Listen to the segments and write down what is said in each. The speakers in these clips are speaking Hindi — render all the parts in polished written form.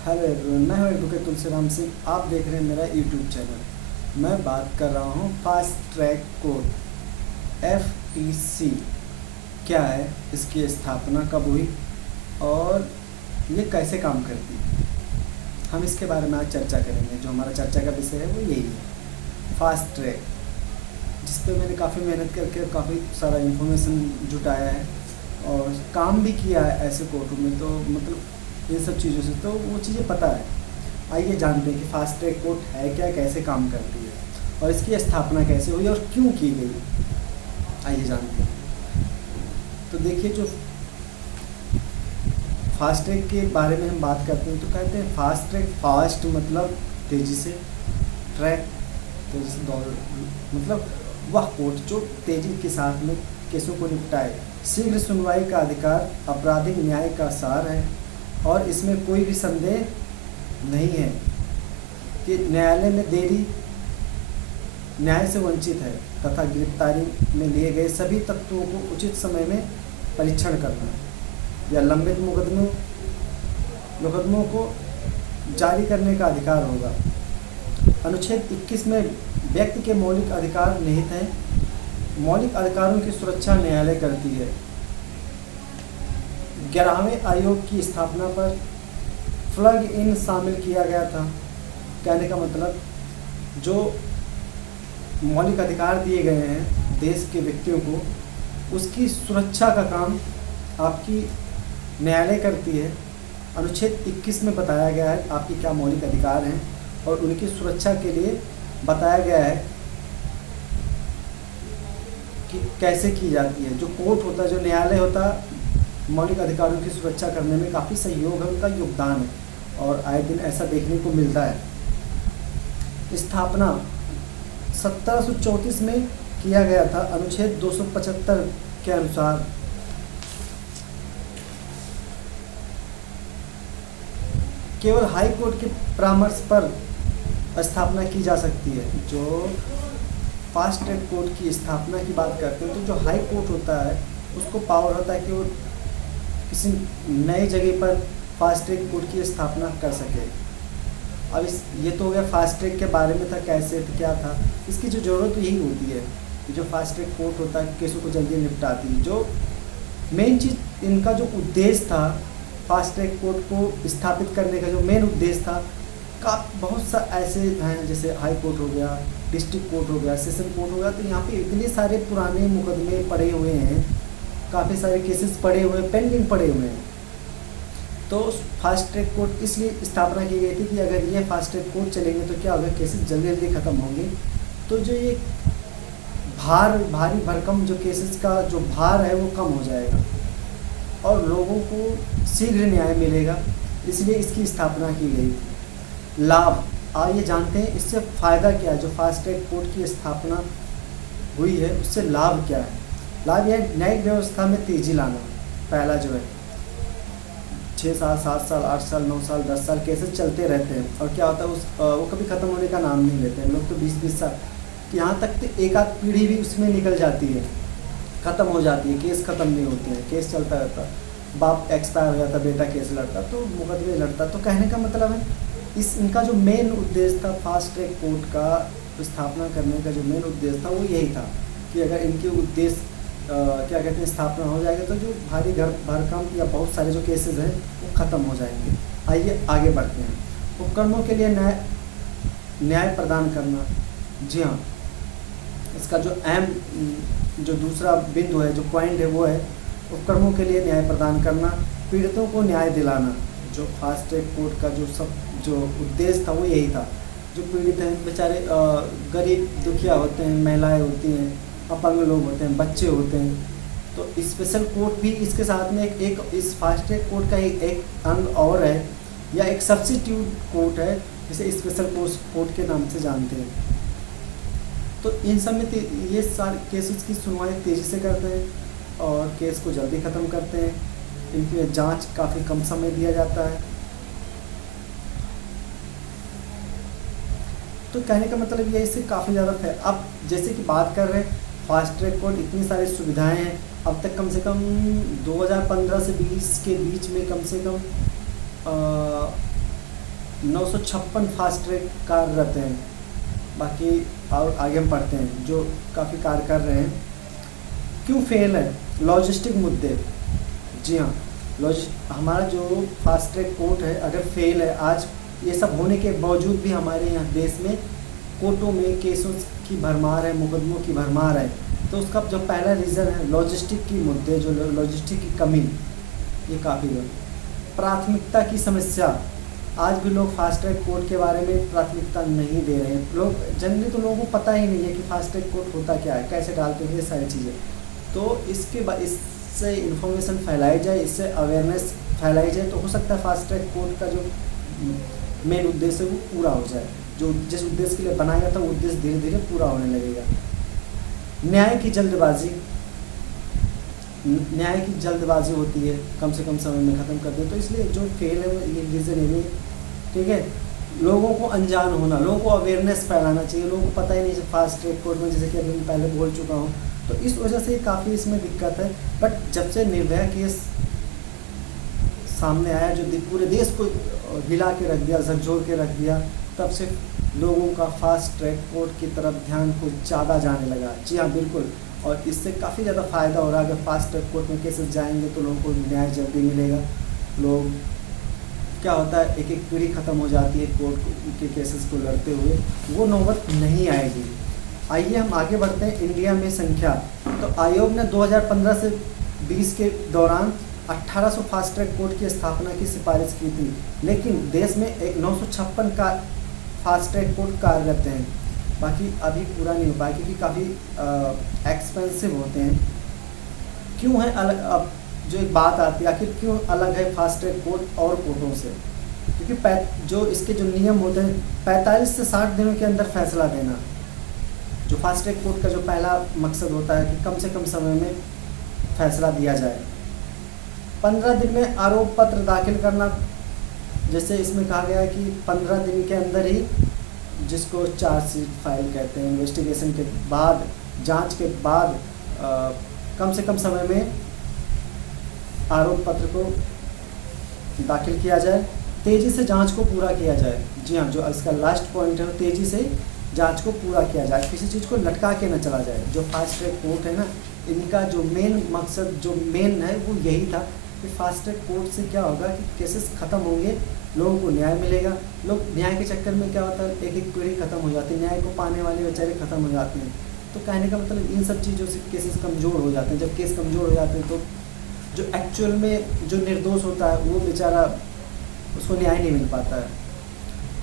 हेलो एवरीवन, मैं हूं एडवोकेट तुलसीराम सिंह। आप देख रहे हैं मेरा यूट्यूब चैनल। मैं बात कर रहा हूं फास्ट ट्रैक कोर्ट FTC क्या है, इसकी स्थापना कब हुई और ये कैसे काम करती है। हम इसके बारे में आज चर्चा करेंगे। जो हमारा चर्चा का विषय है वो यही है, फास्ट ट्रैक, जिस पे मैंने काफ़ी मेहनत करके काफ़ी सारा इन्फॉर्मेशन जुटाया है और काम भी किया है ऐसे कोर्टों में। तो मतलब इन सब चीज़ों से तो वो चीज़ें पता है। आइए जानते हैं कि फास्ट ट्रैक कोर्ट है क्या, कैसे काम करती है और इसकी स्थापना कैसे हुई और क्यों की गई। आइए जानते हैं। तो देखिए, जो फास्ट ट्रैक के बारे में हम बात करते हैं तो कहते हैं फास्ट ट्रैक, फास्ट मतलब तेज़ी से, ट्रैक तेज़ी से दौड़, मतलब वह कोर्ट जो तेज़ी के साथ में केसों को निपटाए। शीघ्र सुनवाई का अधिकार आपराधिक न्याय का सार है और इसमें कोई भी संदेह नहीं है कि न्यायालय में देरी न्याय से वंचित है तथा गिरफ्तारी में लिए गए सभी तत्वों को उचित समय में परीक्षण करना या लंबित मुकदमों को जारी करने का अधिकार होगा। अनुच्छेद 21 में व्यक्ति के मौलिक अधिकार निहित हैं। मौलिक अधिकारों की सुरक्षा न्यायालय करती है। 11वें आयोग की स्थापना पर प्लग इन शामिल किया गया था। कहने का मतलब, जो मौलिक अधिकार दिए गए हैं देश के व्यक्तियों को, उसकी सुरक्षा का काम आपकी न्यायालय करती है। अनुच्छेद 21 में बताया गया है आपकी क्या मौलिक अधिकार हैं और उनकी सुरक्षा के लिए बताया गया है कि कैसे की जाती है। जो कोर्ट होता है, जो न्यायालय होता है, मौलिक अधिकारों की सुरक्षा करने में काफ़ी सहयोग है, उनका योगदान है और आए दिन ऐसा देखने को मिलता है। स्थापना 1734 में किया गया था। अनुच्छेद 275 के अनुसार केवल हाई कोर्ट के परामर्श पर स्थापना की जा सकती है। जो फास्ट ट्रैक कोर्ट की स्थापना की बात करते हैं तो जो हाई कोर्ट होता है उसको पावर होता है कि वो किसी नई जगह पर फास्ट ट्रैक कोर्ट की स्थापना कर सके। अब ये तो हो गया फास्ट ट्रैक के बारे में था, कैसे था, क्या था। इसकी जो ज़रूरत यही होती है कि जो फास्ट ट्रैक कोर्ट होता है केसों को जल्दी निपटाती है। जो मेन चीज़, इनका जो उद्देश्य था फास्ट ट्रैक कोर्ट को स्थापित करने का, जो मेन उद्देश्य था, का बहुत सा ऐसे हैं जैसे हाई कोर्ट हो गया, डिस्ट्रिक्ट कोर्ट हो गया, सेशन कोर्ट हो गया। तो यहाँ पे इतने सारे पुराने मुकदमे पड़े हुए हैं, काफ़ी सारे केसेस पड़े हुए, पेंडिंग पड़े हुए हैं। तो फास्ट ट्रैक कोर्ट इसलिए स्थापना की गई थी कि अगर ये फास्ट ट्रैक कोर्ट चलेंगे तो क्या होगा, केसेस जल्दी जल्दी ख़त्म होंगे। तो जो ये भारी भरकम जो केसेस का जो भार है वो कम हो जाएगा और लोगों को शीघ्र न्याय मिलेगा, इसलिए इसकी स्थापना की गई। लाभ, आइए जानते हैं इससे फ़ायदा क्या है। जो फास्ट ट्रैक कोर्ट की स्थापना हुई है उससे लाभ क्या है। लाभ यह है, न्यायिक व्यवस्था में तेज़ी लाना। पहला जो है, 6 साल, 7 साल, 8 साल, 9 साल, 10 साल केसेस चलते रहते हैं और क्या होता है वो कभी ख़त्म होने का नाम नहीं लेते हैं। लोग तो 20-20 साल, यहाँ तक तो एक आध पीढ़ी भी उसमें निकल जाती है, ख़त्म हो जाती है, केस ख़त्म नहीं होते हैं, केस चलता रहता। बाप एक्सपायर हो जाता, बेटा केस लड़ता, तो मुकदमे लड़ता। तो कहने का मतलब है, इनका जो मेन उद्देश्य था फास्ट ट्रैक कोर्ट का स्थापना करने का, जो मेन उद्देश्य था वो यही था कि अगर इनके उद्देश्य क्या कहते हैं स्थापना हो जाएगा तो जो भारी भरकम या बहुत सारे जो केसेस हैं वो ख़त्म हो जाएंगे। आइए आगे बढ़ते हैं। उपकरणों के लिए न्याय प्रदान करना। जी हाँ, इसका जो जो दूसरा बिंदु है, जो पॉइंट है, वो है उपकरणों के लिए न्याय प्रदान करना, पीड़ितों को न्याय दिलाना। जो फास्ट ट्रैक कोर्ट का जो उद्देश्य था वो यही था। जो पीड़ित हैं बेचारे, गरीब दुखिया होते हैं, महिलाएं होती हैं, अपंग लोग होते हैं, बच्चे होते हैं, तो स्पेशल कोर्ट भी इसके साथ में एक इस फास्ट ट्रैक कोर्ट का एक अंग और है या एक सब्स्टिट्यूट कोर्ट है, जिसे स्पेशल कोर्ट के नाम से जानते हैं। तो इन सब में ये सारे केसेस की सुनवाई तेज़ी से करते हैं और केस को जल्दी ख़त्म करते हैं। इनकी जांच काफ़ी कम समय दिया जाता है। तो कहने का मतलब ये इससे काफ़ी ज़्यादा है। अब जैसे कि बात कर रहे हैं फास्ट ट्रैक कोर्ट, इतनी सारी सुविधाएं हैं। अब तक कम से कम 2015 से 20 के बीच में कम से कम 956 फास्ट ट्रैक कार्यरत हैं। बाकी और आगे हम पढ़ते हैं जो काफ़ी कार्य कर रहे हैं। क्यों फेल है? लॉजिस्टिक मुद्दे। जी हाँ, हमारा जो फास्ट ट्रैक कोर्ट है अगर फेल है, आज ये सब होने के बावजूद भी हमारे यहाँ देश में कोर्टों में केसों की भरमार है, मुकदमों की भरमार है। तो उसका जो पहला रीज़न है लॉजिस्टिक की मुद्दे, जो लॉजिस्टिक की कमी, ये काफ़ी है। प्राथमिकता की समस्या, आज भी लोग फास्ट ट्रैक कोर्ट के बारे में प्राथमिकता नहीं दे रहे हैं। लोग जनरली तो लोगों को पता ही नहीं है कि फास्ट ट्रैक कोर्ट होता क्या है, कैसे डालते हैं, ये सारी चीज़ें। तो इससे इन्फॉर्मेशन फैलाई जाए, इससे अवेयरनेस फैलाई जाए, तो हो सकता है फास्ट ट्रैक कोर्ट का जो मेन उद्देश्य है वो पूरा हो जाए। जो जिस उद्देश्य के लिए बनाया गया था वो उद्देश्य धीरे धीरे पूरा होने लगेगा। न्याय की जल्दबाजी, न्याय की जल्दबाजी होती है, कम से कम समय में ख़त्म कर दे, तो इसलिए जो फेल है वो ये रीज़न है। ठीक है, लोगों को अनजान होना, लोगों को अवेयरनेस फैलाना चाहिए। लोगों को पता ही नहीं फास्ट ट्रैक कोर्ट में, जैसे कि अभी मैं पहले बोल चुका हूँ, तो इस वजह से काफ़ी इसमें दिक्कत है। बट जब से निर्भया केस सामने आया, जो पूरे देश को हिला के रख दिया, झकझोर के रख दिया, तब से लोगों का फास्ट ट्रैक कोर्ट की तरफ ध्यान कुछ ज़्यादा जाने लगा। जी हाँ, बिल्कुल। और इससे काफ़ी ज़्यादा फ़ायदा हो रहा है। अगर फास्ट ट्रैक कोर्ट में केसेस जाएंगे तो लोगों को न्याय जल्दी मिलेगा। लोग क्या होता है, एक एक पीढ़ी ख़त्म हो जाती है कोर्ट के केसेस को लड़ते हुए, वो नौबत नहीं आएगी। आइए हम आगे बढ़ते हैं। इंडिया में संख्या, तो आयोग ने 2015 से 20 के दौरान 1800 फास्ट ट्रैक कोर्ट की स्थापना की सिफारिश की थी, लेकिन देश में 956 का फास्ट ट्रैक कोर्ट कार्यरत हैं। बाकी अभी पूरा नहीं हो पाया क्योंकि काफ़ी एक्सपेंसिव होते हैं। क्यों है अलग? अब जो एक बात आती है, आखिर क्यों अलग है फास्ट ट्रैक कोर्ट और कोर्टों से? क्योंकि जो इसके जो नियम होते हैं, 45 से 60 दिनों के अंदर फैसला देना। जो फास्ट ट्रैक कोर्ट का जो पहला मकसद होता है कि कम से कम समय में फैसला दिया जाए। 15 दिन में आरोप पत्र दाखिल करना, जैसे इसमें कहा गया है कि 15 दिन के अंदर ही, जिसको चार्जशीट फाइल कहते हैं, इन्वेस्टिगेशन के बाद, जांच के बाद कम से कम समय में आरोप पत्र को दाखिल किया जाए, तेज़ी से जांच को पूरा किया जाए। जी हाँ, जो इसका लास्ट पॉइंट है, तेज़ी से जांच को पूरा किया जाए, किसी चीज़ को लटका के न चला जाए। जो फास्ट ट्रैक कोर्ट है ना, इनका जो मेन मकसद, जो मेन है, वो यही था कि फास्ट ट्रैक कोर्ट से क्या होगा कि केसेस ख़त्म होंगे, लोगों को न्याय मिलेगा। लोग न्याय के चक्कर में क्या होता है, एक एक पीढ़ी ख़त्म हो जाती है, न्याय को पाने वाले बेचारे ख़त्म हो जाते हैं। तो कहने का मतलब इन सब चीज़ों से केसेस कमज़ोर हो जाते हैं। जब केस कमज़ोर हो जाते हैं तो जो एक्चुअल में जो निर्दोष होता है वो बेचारा, उसको न्याय नहीं मिल पाता है।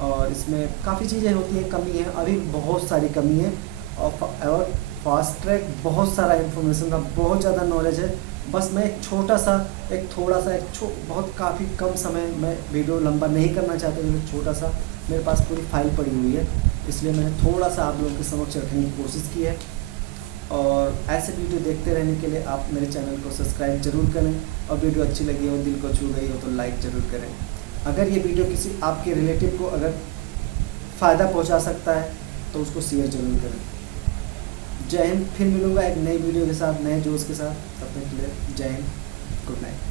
और इसमें काफ़ी चीज़ें होती हैं, कमी है, अभी बहुत सारी कमी है। और फास्ट ट्रैक बहुत सारा इन्फॉर्मेशन का, बहुत ज़्यादा नॉलेज है। बस मैं एक छोटा सा, बहुत काफ़ी कम समय में वीडियो लंबा नहीं करना चाहता, क्योंकि छोटा सा मेरे पास पूरी फाइल पड़ी हुई है, इसलिए मैंने थोड़ा सा आप लोगों के समक्ष रखने की कोशिश की है। और ऐसे वीडियो देखते रहने के लिए आप मेरे चैनल को सब्सक्राइब जरूर करें, और वीडियो अच्छी लगी हो, दिल को छू गई हो तो लाइक ज़रूर करें। अगर ये वीडियो किसी आपके रिलेटिव को अगर फ़ायदा पहुंचा सकता है तो उसको शेयर जरूर करें। जय हिंद। फिर मिलूँगा एक नई वीडियो के साथ, नए जोश के साथ। तब तक के लिए जय हिंद, गुड नाइट।